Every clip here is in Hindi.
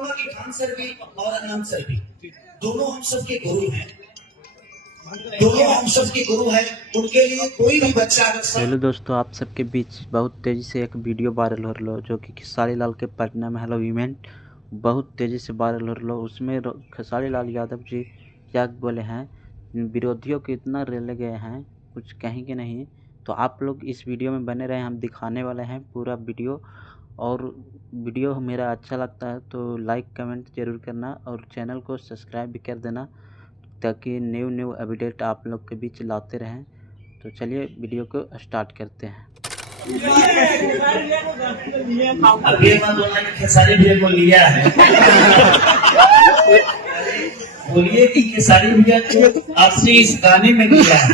कि खान सर भी और अनंत सर भी दोनों हम सबके गुरु हैं, दोनों हम सबके गुरु हैं। उनके लिए कोई भी बच्चा अगर हेलो दोस्तों, आप सबके बीच बहुत तेज़ी से एक वीडियो वायरल हो रहा है जो कि खेसारी लाल के पटना में हेलो इवेंट बहुत तेज़ी से वायरल हो रहा है। उसमें खेसारी लाल यादव जी क्या बोले हैं, विरोधियों को इतना रेले गए हैं कुछ कहीं के नहीं। तो आप लोग इस वीडियो में बने रहे, हम दिखाने वाले हैं पूरा वीडियो। और वीडियो मेरा अच्छा लगता है तो लाइक कमेंट ज़रूर करना और चैनल को सब्सक्राइब भी कर देना ताकि न्यू अपडेट आप लोग के बीच लाते रहें। तो चलिए वीडियो को स्टार्ट करते हैं। अब ये मत बोलना कि खेसारी भैया को लिया है, बोलिए कि खेसारी भैया को आपसे इस गाने में लिया है,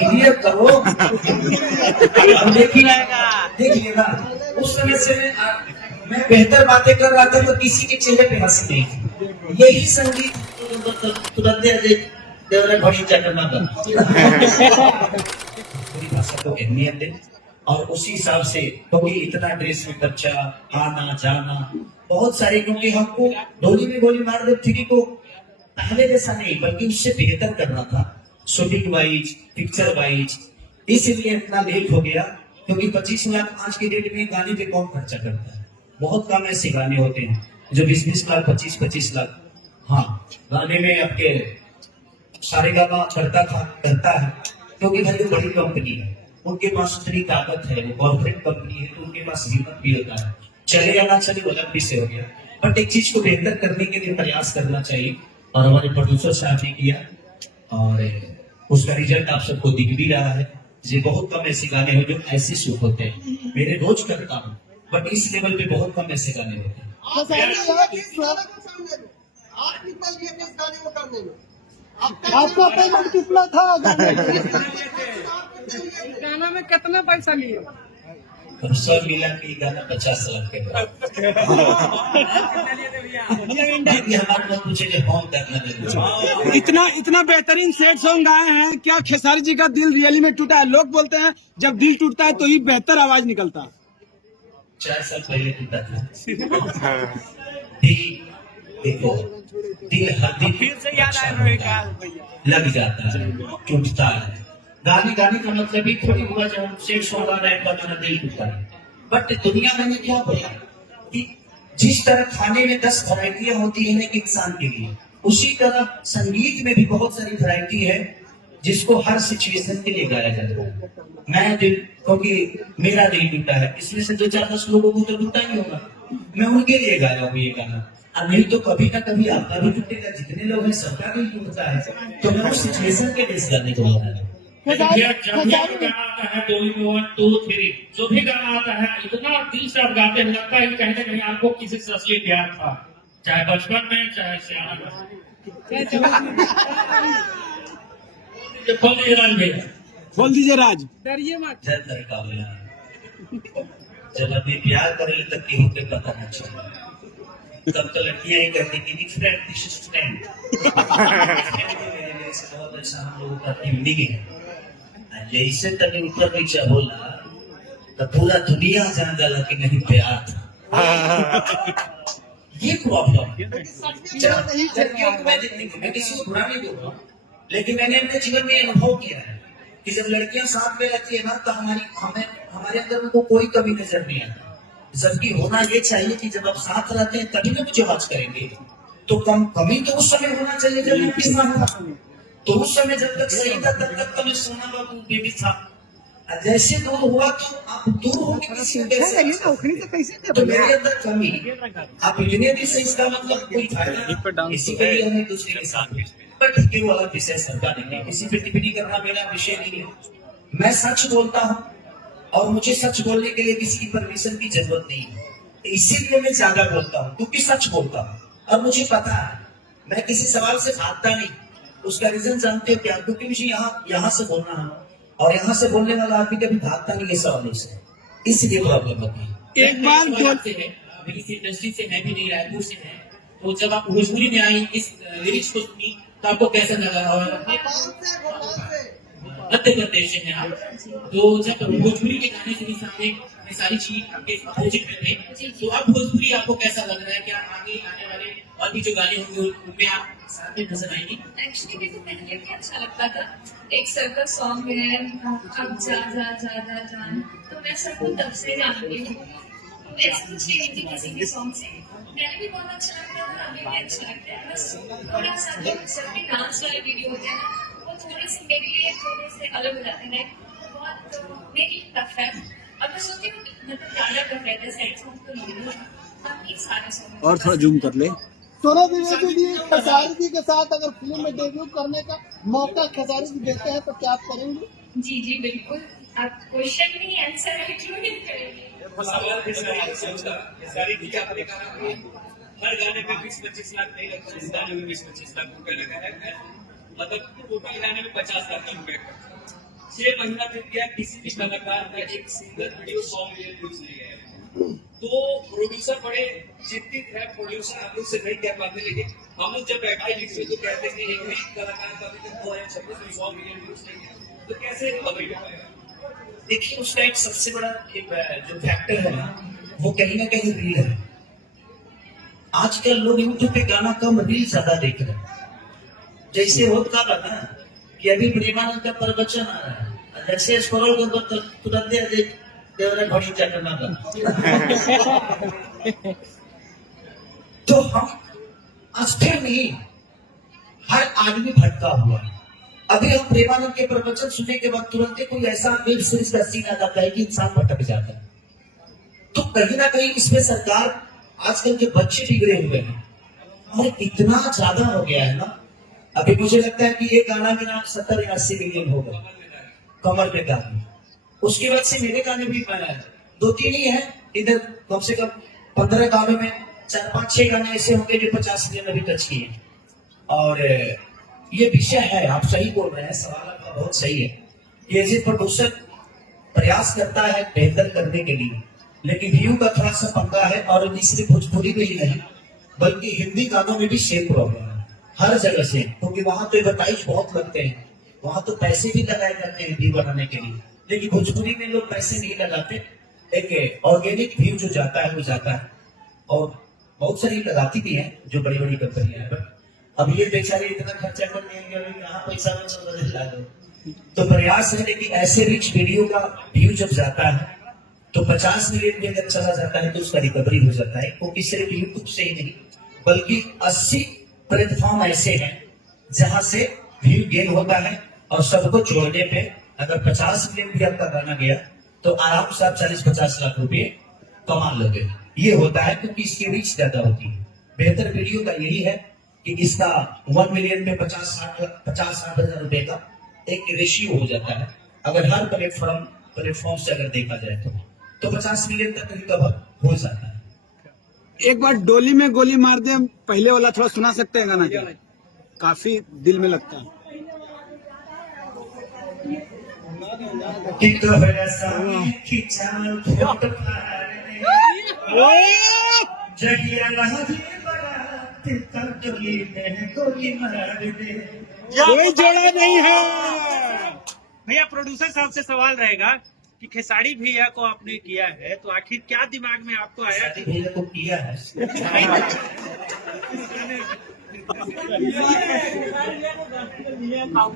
क्लियर करो। अब देखिएगा उस समय से मैं बेहतर बातें कर रहा था तो किसी के चेहरे पे हंसी नहीं थी। यही संगीत तुरंत देवरा घड़ी चटना पूरी भाषा को अहमियत दे और उसी हिसाब से, क्योंकि इतना ड्रेस में बच्चा आना जाना बहुत सारे, क्योंकि हमको ढोली में गोली मार दे थ्री को पहले जैसा नहीं बल्कि उससे बेहतर करना था शूटिंग वाइज पिक्चर वाइज। इसलिए इतना लेट हो गया क्योंकि 25 लाख आज के डेट में गाने पे कौन खर्चा करता है। बहुत कम ऐसे गाने होते हैं जो 20-20 लाख 25-25 लाख। हाँ, गाने में आपके सारे गाना करता है क्योंकि भाई बड़ी कंपनी है, उनके पास उतनी ताकत है, वो कॉर्पोरेट कंपनी है तो उनके पास हिम्मत भी होता है। चले या ना चले वो अलग विषय हो गया, बट एक चीज को बेहतर करने के लिए प्रयास करना चाहिए और हमारे प्रोड्यूसर साहब ने किया और उसका रिजल्ट आप सबको दिख भी रहा है। ये बहुत कम ऐसे गाने हैं जो ऐसे शूट होते हैं, मेरे रोज करता हूँ बट इस लेवल पे बहुत कम ऐसे गाने होते हैं। आपका पेमेंट कितना था गाना में कितना पैसा लिए? सब मिला के गाना 50 लाख के इतना बेहतरीन सेट सॉन्ग गाए हैं। क्या खेसारी जी का दिल रियली में टूटा है? लोग बोलते हैं जब दिल टूटता है तो ही बेहतर आवाज निकलता है। 4 साल पहले टूटा था देखो, दिल फिर से याद आया लग जाता है, टूटता है। गाने का मतलब भी थोड़ी हुआ जब सेट सॉन्ग गा रहे हैं तो दिल टूटता है। बट दुनिया में क्या बोला कि जिस तरह खाने में 10 वैरायटियां होती है एक इंसान के लिए, उसी तरह संगीत में भी बहुत सारी वैरायटी है जिसको हर सिचुएशन के लिए गाया जाता है। मैं दिल, क्योंकि मेरा दिल टूटा है इसलिए से 2-4-10 लोगों को तो टूटा ही होगा, मैं उनके लिए गाया हूँ ये गाना। अब नहीं तो कभी ना कभी आपका भी टूटेगा, जितने लोग हैं सबका दिल टूटता है, तो मैं उस सिचुएशन के लिए इस गाने को गाना है। जब भी गाना आता है डोली में 1 2 3 जो भी गाना आता है इतना दिल से आप गाते हैं, लगता है कि कहीं ना कहीं आपको किसी से असली प्यार था, चाहे बचपन में चाहे सियाना में। बोल दीजिए राज। डरिए मत। जब अभी प्यार करे तक की होते पता नहीं चला, तब तो लड़कियां ही कहती कि बहुत अच्छा हम लोगों का हिंदी है। जैसे तभी ऊपर नीचे बोला तो पूरा दुनिया जान गया कि नहीं प्यार था। ये प्रॉब्लम लड़कियों को मैं किसी को बुरा नहीं बोल रहा हूँ, लेकिन मैंने अपने जीवन में अनुभव किया है कि जब लड़कियां साथ में रहती है ना तो हमारे अंदर उनको कोई कमी नजर नहीं आता। जबकि होना ये चाहिए कि जब आप साथ रहते हैं तभी ना मुझे बात करेंगे, तो कमी तो उस समय होना चाहिए जब मैं किस था, तो उस समय जब तक सही था तब तक तो मैं सोना बाबू बेबी था। जैसे दूर हुआ तो आप दूर होंगे किसी कैसे, तो मेरे अंदर कमी आप इतने दिन से, इसका मतलब कोई फायदा इसी के लिए हमें दूसरे के साथ पर ठीक है, वो अलग विषय सरकार नहीं, किसी पे टिप्पणी करना मेरा विषय नहीं है। मैं सच बोलता हूँ और मुझे सच बोलने के लिए किसी की परमिशन की जरूरत नहीं है, इसीलिए मैं ज्यादा बोलता हूँ क्योंकि सच बोलता हूँ और मुझे पता है मैं किसी सवाल से भागता नहीं। उसका रीजन जानते हो क्या? क्योंकि मुझे यहाँ से बोलना है और यहाँ से बोलने वाला आदमी कभी भागता नहीं है सवालों से, इसलिए प्रॉब्लम होती है। एक बार इस इंडस्ट्री से मैं भी नहीं, रायपुर से है, तो जब आप भोजपुरी में आई इस लिरिक्स को सुनी तो आपको कैसा लगा? और मध्य प्रदेश से हैं आप, तो जब भोजपुरी के गाने सुनी सामने खेसारी जी आपके अपोजिट में थे, तो अब भोजपुरी आपको कैसा लग रहा है? क्या आगे आने वाले और भी जो गाने होंगे उनमें आप साथ में नजर आएंगी? एक्चुअली मेरे को पहले भी अच्छा लगता था। एक सर्कस सॉन्ग है अब जा जा जा जा जान, तो मैं सबको तब से जानती हूँ। तो ऐसा कुछ नहीं थी किसी के सॉन्ग से, पहले भी बहुत अच्छा लगता था, अभी भी अच्छा लगता है। बस थोड़ा सा जो सबके डांस वाले वीडियो होते हैं ना, वो थोड़े से मेरे लिए थोड़े से अलग हो जाते हैं, बहुत मेरे लिए टफ है। अब मैं सोचती हूँ मतलब ज्यादा टफ रहता है, सैड सॉन्ग तो नहीं है, बाकी सारे सॉन्ग। और थोड़ा जूम कर ले। सोना द्विवेदी जी खेसारी जी के साथ अगर फिल्म में डेब्यू करने का मौका खेसारी जी देते हैं तो क्या आप करेंगे? जी जी बिल्कुल, आप क्वेश्चन नहीं आंसर है, क्यों नहीं करेंगे? सवाल खेसारी जी का आपने कहा कि हर गाने में 20-25 लाख नहीं लगता, इस गाने में 20-25 लाख रुपए लगा है, मतलब टोटल गाने में 50 लाख रुपए का 6 महीना फिर गया, किसी भी कलाकार का एक सिंगल वीडियो 100 मिलियन व्यूज नहीं है। तो प्रोड्यूसर बड़े चिंतित है, प्रोड्यूसर हम लोग से नहीं कह पाते, लेकिन हम लोग जब बैठाई लिखते तो कहते हैं कि एक भी कलाकार का अभी तक 2026 में 100 मिलियन व्यूज नहीं है, तो कैसे अभी पाएगा? देखिए उसका एक सबसे बड़ा एक जो फैक्टर है ना, वो कहीं ना कहीं रील है। आजकल लोग यूट्यूब पे गाना कम, रील ज्यादा देख रहे हैं। जैसे होता का पता कि अभी प्रेमानंद का प्रवचन आ रहा है, जैसे स्क्रॉल कर तो तुरंत देवरा घोड़ी चटना का। तो हम अस्थिर नहीं, हर आदमी भटका हुआ है। अभी हम प्रेमानंद के प्रवचन सुनने के बाद तुरंत कोई ऐसा वेब सीरीज का सीन आ जाता है कि इंसान भटक जाता है। तो कहीं ना कहीं इसमें सरकार, आजकल के बच्चे बिगड़े हुए हैं और इतना ज्यादा हो गया है ना। अभी मुझे लगता है कि ये गाना मेरा 70 या 80 मिलियन हो गया कमर में गाने। उसके बाद से मेरे गाने भी 2-3 ही है इधर, कम से कम 15 गानों में 4-5-6 गाने ऐसे होंगे जो 50 मिलियन अभी टच किए। और ये विषय है, आप सही बोल रहे हैं, सवाल आपका बहुत सही है। ये एज ए प्रोड्यूसर प्रयास करता है बेहतर करने के लिए, लेकिन व्यू का थोड़ा सा पंगा है। और इसलिए भोजपुरी में ही नहीं बल्कि हिंदी गानों में भी सेम प्रॉब्लम है हर जगह से, क्योंकि वहां तो एडवर्टाइज बहुत लगते हैं, वहां तो पैसे भी लगाए जाते हैं व्यू बनाने के लिए, लेकिन भोजपुरी में लोग पैसे नहीं लगाते। एक ऑर्गेनिक व्यू जो जाता है वो जाता है, और बहुत सारी लगाती भी है जो बड़ी बड़ी कंपनियां हैं। अब ये बेचारे इतना खर्चा कर लेंगे, अभी यहाँ पैसा ला दो। तो प्रयास है कि ऐसे रिच वीडियो का व्यू जब जाता है तो 50 मिलियन भी अगर चला जाता है तो उसका रिकवरी हो जाता है, क्योंकि सिर्फ यूट्यूब से ही नहीं बल्कि 80 प्लेटफॉर्म ऐसे हैं जहां से व्यू गेन होता है। और सबको जोड़ने पे अगर 50 मिलियन भी आपका गाना गया तो आराम से आप 40-50 लाख रुपए कमा लोगे। ये होता है क्योंकि इसकी रीच ज्यादा होती है। बेहतर वीडियो का यही है कि इसका 1 मिलियन में 50-60 हजार रुपए का एक रेशियो हो जाता है। अगर हर प्लेटफॉर्म से अगर देखा जाए तो 50 मिलियन तक रिकवर हो जाता है। एक बार डोली में गोली मार दे, पहले वाला थोड़ा सुना सकते हैं गाना क्या? काफी दिल में लगता है। कोई जोड़ा नहीं है। भैया प्रोड्यूसर साहब से सवाल रहेगा कि खेसारी भैया को आपने किया है, तो आखिर क्या दिमाग में आपको आया? भैया को किया है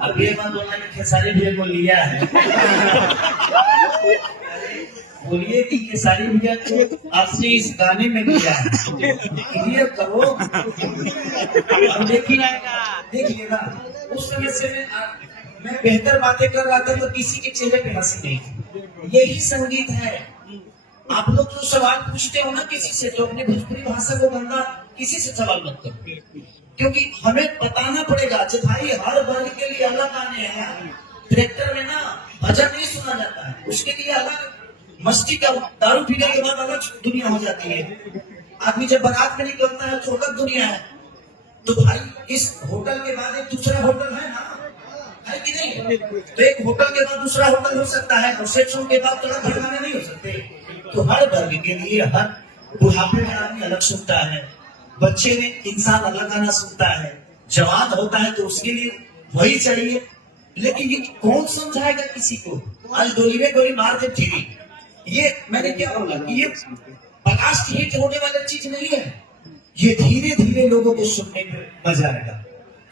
अब ये बात बोलना कि खेसारी भैया को लिया है। बोलिए कि खेसारी भैया को आपने इस गाने में लिया है, क्लियर करो। अब देखिएगा उस समय से मैं बेहतर बातें कर रहा था तो किसी के चेहरे पे हंसी नहीं थी। यही संगीत है। आप लोग जो सवाल पूछते हो ना किसी से, तो अपने भोजपुरी भाषा को गंदा किसी से सवाल मत करो, क्योंकि हमें बताना पड़ेगा। अच्छा भाई, हर वर्ग के लिए अलग गाने हैं। ट्रैक्टर में ना भजन नहीं सुना जाता है, उसके लिए अलग मस्ती का, दारू पीने के बाद अलग दुनिया हो जाती है। आदमी जब बारात में निकलता है तो अलग दुनिया है। तो भाई इस होटल के बाद एक दूसरा होटल है ना, है कि नहीं? तो एक होटल के बाद दूसरा होटल हो सकता है, और सेक्शन के बाद थोड़ा भरगाने नहीं हो सकते। तो हर वर्ग के लिए, हर बुढ़ापे में आदमी अलग सुनता है, बच्चे में इंसान अलग गाना सुनता है, जवान होता है तो उसके लिए वही चाहिए। लेकिन ये कौन समझाएगा किसी को? आज डोली में गोली मार दे ठीक, ये मैंने क्या बोला कि ये ब्लास्ट हिट होने वाला चीज नहीं है, ये धीरे धीरे लोगों को सुनने में मजा आएगा,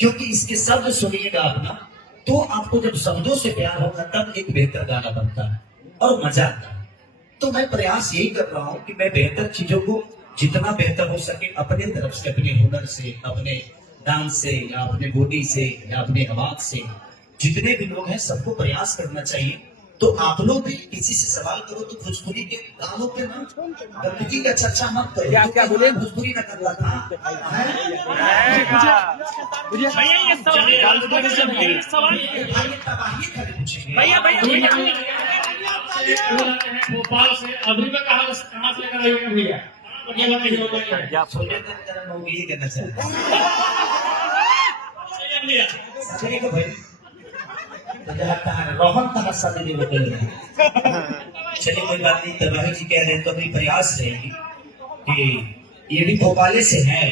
क्योंकि इसके शब्द सुनिएगा आप ना, तो आपको जब शब्दों से प्यार होगा तब एक बेहतर गाना बनता है और मजा आता है। तो मैं प्रयास यही कर रहा हूँ कि मैं बेहतर चीजों को जितना बेहतर हो सके अपने तरफ से, अपने हुनर से, अपने डांस से, या अपने बॉडी से, या अपने आवाज से, जितने भी लोग हैं सबको प्रयास करना चाहिए। तो आप लोग भी किसी से सवाल करो तो भोजपुरी के गानों पे ना गंदगी का चर्चा मत करो। क्या बोले भोजपुरी न करता था। भोपाल से अभी में कहा कहाँ से लेकर आए भैया? छोटे तरह होगी ये कहना चाहिए रोहन का शादी नहीं बदल रही। चलिए कोई बात नहीं, तबाही जी कह रहे हैं तो अपनी प्रयास रहेगी कि ये भी भोपाले से है,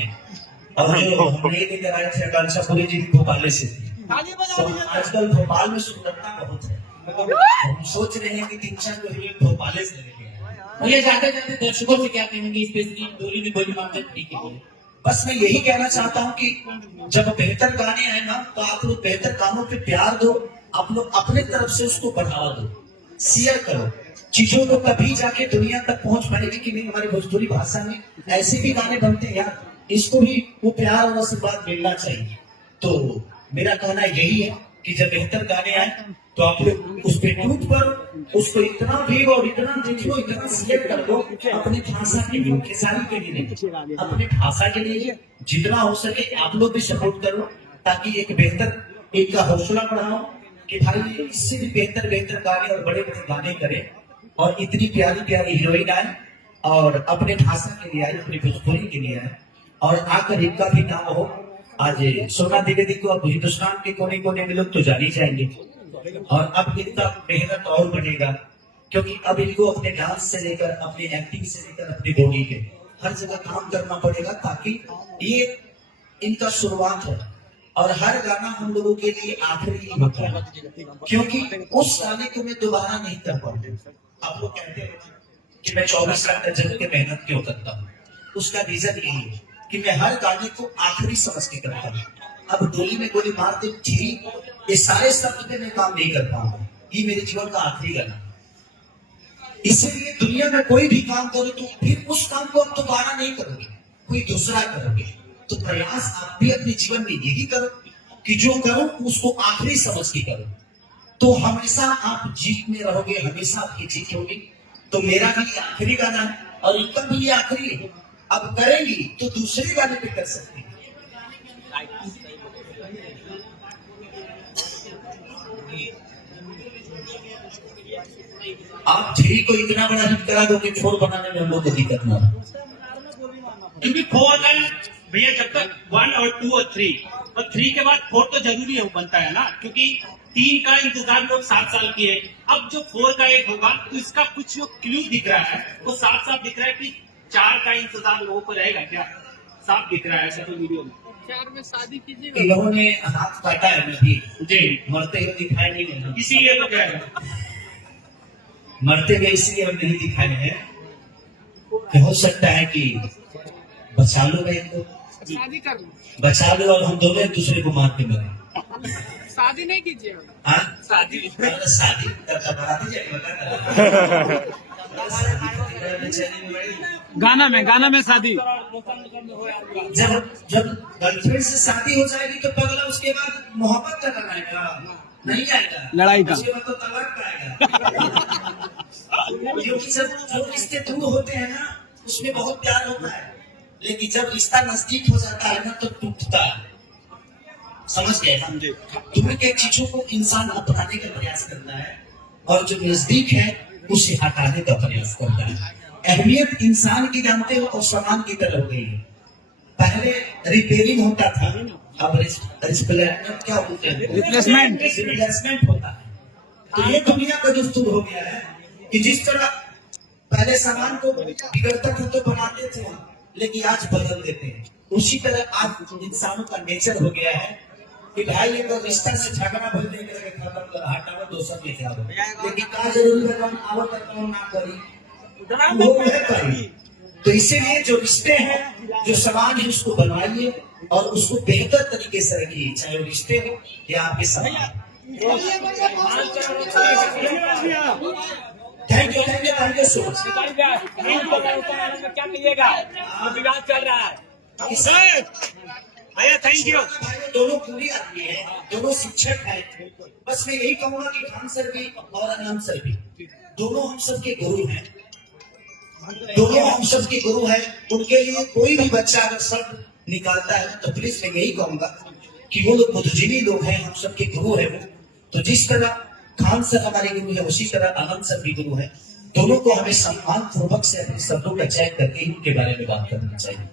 और जो हमने लेकर आए थे आकांक्षापुरी जी भी भोपाले से थे। तो आजकल भोपाल में सुंदरता बहुत है, हम सोच रहे हैं कि 3-4 जो भोपाले से लेके भैया जाते जाते दर्शकों से क्या कहेंगे, स्पेशली डोली में बोली मामले के लिए? बस मैं यही कहना चाहता हूँ कि जब बेहतर गाने आए ना तो आप लोग बेहतर गानों पे प्यार दो, आप लोग अपने तरफ से उसको बढ़ावा दो, शेयर करो चीजों को, तभी जाके दुनिया तक पहुंच पाएगी कि नहीं हमारी भोजपुरी भाषा में ऐसे भी गाने बनते हैं यार, इसको भी वो प्यार और आशीर्वाद मिलना चाहिए। तो मेरा कहना यही है कि जब बेहतर गाने आए तो आप लोग उस पे टूट पर उसको इतना भी और इतना देखो, इतना शेयर कर दो अपनी भाषा के लिए, किसानी के लिए नहीं, अपनी भाषा के लिए जितना हो सके आप लोग भी सपोर्ट करो, ताकि एक बेहतर एक का हौसला बढ़ाओ कि भाई इससे भी बेहतर बेहतर गाने और बड़े बड़े गाने करें, और इतनी प्यारी प्यारी हीरोइन आए और अपने भाषा के लिए आए, अपनी भोजपुरी के लिए आए, और आकर इनका भी नाम हो। आज सोना द्विवेदी को अब हिंदुस्तान के कोने कोने में लोग तो जान ही जाएंगे, और अब इनका मेहनत और बढ़ेगा, क्योंकि अब इनको अपने डांस से लेकर, अपने एक्टिंग से लेकर, अपनी बॉडी के हर जगह काम करना पड़ेगा, ताकि ये इनका शुरुआत है और हर गाना हम लोगों के लिए आखिरी ही होता है, क्योंकि उस गाने को मैं दोबारा नहीं कर पाऊंगा। आप लोग कहते हैं कि मैं 24 घंटे जग के मेहनत क्यों करता हूँ, उसका रीजन यही है कि मैं हर गाने को आखिरी समझ के करता हूँ। अब डोली में गोली मार दे ठीक, ये सारे शब्द पे मैं काम नहीं कर पाऊंगा, ये मेरे जीवन का आखिरी गाना। इसीलिए दुनिया में कोई भी काम करो तो फिर उस काम को आप दोबारा नहीं करोगे, कोई दूसरा करोगे। तो प्रयास आप भी अपने जीवन में यही करो कि जो करो उसको आखिरी समझ के करो, तो हमेशा आप जीत में रहोगे, हमेशा आपकी जीत होगी। तो मेरा भी आखिरी गाना है और इनका भी ये आखिरी है। अब करेंगी तो दूसरे गाने पे कर सकते हैं। आप 3 को इतना बड़ा हिट करा दो कि 4 बनाने में हम लोग को दिक्कत ना हो। क्योंकि 4 का भैया जब तक 1 और 2 और 3 और 3 के बाद 4 तो जरूरी है बनता है ना, क्योंकि 3 का इंतजार लोग 7 साल किए, अब जो 4 का एक होगा तो इसका कुछ जो क्लू दिख रहा है वो साफ दिख रहा है कि 4 का इंतजार लोगों को रहेगा क्या, साफ दिख रहा है ऐसा तो वीडियो में। 4 में शादी कीजिए। इन लोगों ने हाथ काटा है नदी जी, मरते हुए दिखाई नहीं देना, इसीलिए तो क्या है मरते हुए इसलिए हम नहीं दिखाए हैं। हो सकता है कि बचा लो भाई को, शादी कर लो, बचा लो और हम दोनों एक दूसरे को मार के मरे। शादी नहीं कीजिए। हाँ शादी शादी बता दीजिए। गाना में शादी, जब गर्लफ्रेंड से शादी हो जाएगी तो पगला उसके बाद मोहब्बत का करना आएगा, नहीं आएगा लड़ाई का, उसके बाद तो तलाक का आएगा। क्योंकि जब जो रिश्ते दूर होते हैं ना उसमें बहुत प्यार होता है, लेकिन जब रिश्ता नजदीक हो जाता है ना तो टूटता है। समझ गए ना? दूर के चीजों को इंसान अपनाने का प्रयास करता है और जो नजदीक है उसे हटाने का प्रयास करता है। अहमियत इंसान की जानते हो और सामान की तरह हो गई है। पहले रिपेयरिंग होता था, अब रिप्लेसमेंट क्या होते हैं, रिप्लेसमेंट होता है। तो ये दुनिया का दस्तूर हो गया है कि जिस तरह पहले सामान को बिगड़ता था तो बनाते थे, लेकिन आज बदल देते हैं। उसी तरह आज इंसानों का नेचर हो गया है कि भाई ये तो रिश्ता से झगड़ा भूलने के लगे खत्म कर हटाओ दोसर के क्या लेकिन का जरूरी है हम आवत करता ना करी वो है करी। तो इसीलिए जो रिश्ते हैं जो समाज है उसको बनवाइए और उसको बेहतर तरीके से रखिए, चाहे वो रिश्ते हो या आपके समाज। Thank you so much. क्या कहिएगा? विवाद चल रहा है। भैया थैंक यू। दोनों पूरी आदमी है, दोनों शिक्षक है। बस मैं यही कहूंगा कि खान सर भी और अनंत सर भी दोनों हम सबके गुरु हैं, दोनों हम सबके गुरु हैं। उनके लिए कोई भी बच्चा अगर शब्द निकालता है तो प्लीज मैं यही कहूंगा कि वो लोग बुद्धिजीवी लोग हैं, हम सबके गुरु है वो। तो जिस तरह खान सर हमारे गुरु है उसी तरह अनंत सर भी गुरु है। दोनों को हमें सम्मान पूर्वक से अपने शब्दों का चयन करके उनके बारे में बात करना चाहिए।